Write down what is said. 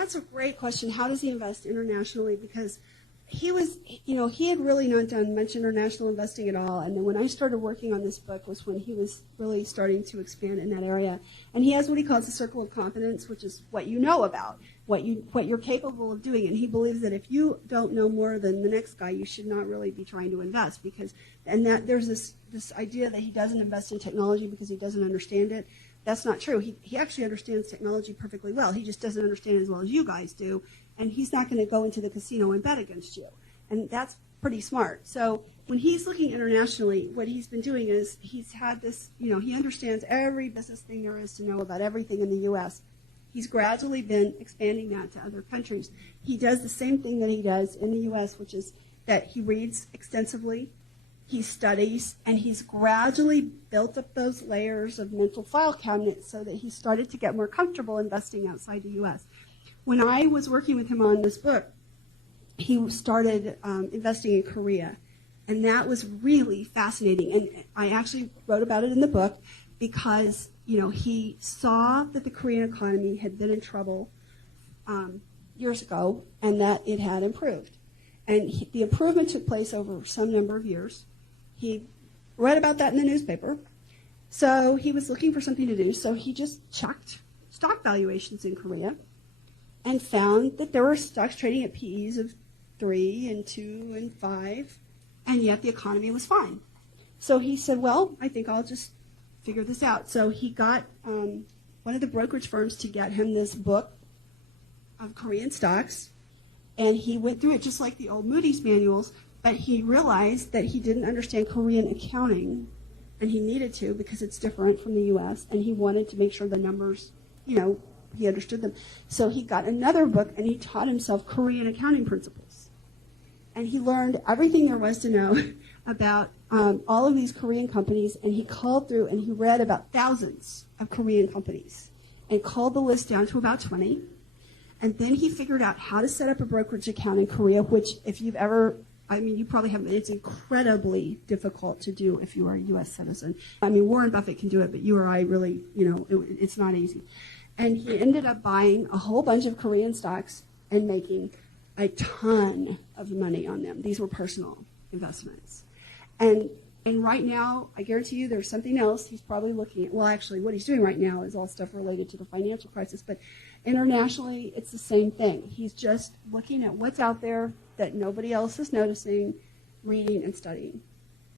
that's a great question. How does he invest internationally? Because he was, he had really not done much international investing at all. And then when I started working on this book was when he was really starting to expand in that area. And he has what he calls the circle of confidence, which is what you know about, what you're capable of doing. And he believes that if you don't know more than the next guy, you should not really be trying to invest that there's this idea that he doesn't invest in technology because he doesn't understand it. That's not true. He actually understands technology perfectly well. He just doesn't understand it as well as you guys do. And he's not going to go into the casino and bet against you. And that's pretty smart. So when he's looking internationally, what he's been doing is he's had this, he understands every business thing there is to know about everything in the U.S. He's gradually been expanding that to other countries. He does the same thing that he does in the U.S., which is that he reads extensively, he studies, and he's gradually built up those layers of mental file cabinets so that he started to get more comfortable investing outside the U.S. When I was working with him on this book, he started investing in Korea, and that was really fascinating. And I actually wrote about it in the book because, he saw that the Korean economy had been in trouble years ago and that it had improved. And the improvement took place over some number of years. He read about that in the newspaper, so he was looking for something to do, so he just checked stock valuations in Korea and found that there were stocks trading at PEs of 3 and 2 and 5, and yet the economy was fine. So he said, well, I think I'll just figure this out. So he got one of the brokerage firms to get him this book of Korean stocks, and he went through it just like the old Moody's manuals, but he realized that he didn't understand Korean accounting, and he needed to because it's different from the U.S., and he wanted to make sure the numbers, he understood them. So he got another book, and he taught himself Korean accounting principles. And he learned everything there was to know about all of these Korean companies, and he called through and he read about thousands of Korean companies and called the list down to about 20. And then he figured out how to set up a brokerage account in Korea, which if you've ever, you probably haven't, it's incredibly difficult to do if you are a U.S. citizen. Warren Buffett can do it, but you or I really, it's not easy. And he ended up buying a whole bunch of Korean stocks and making a ton of money on them. These were personal investments. And right now, I guarantee you there's something else he's probably looking at. Well, actually, what he's doing right now is all stuff related to the financial crisis. But internationally, it's the same thing. He's just looking at what's out there that nobody else is noticing, reading and studying.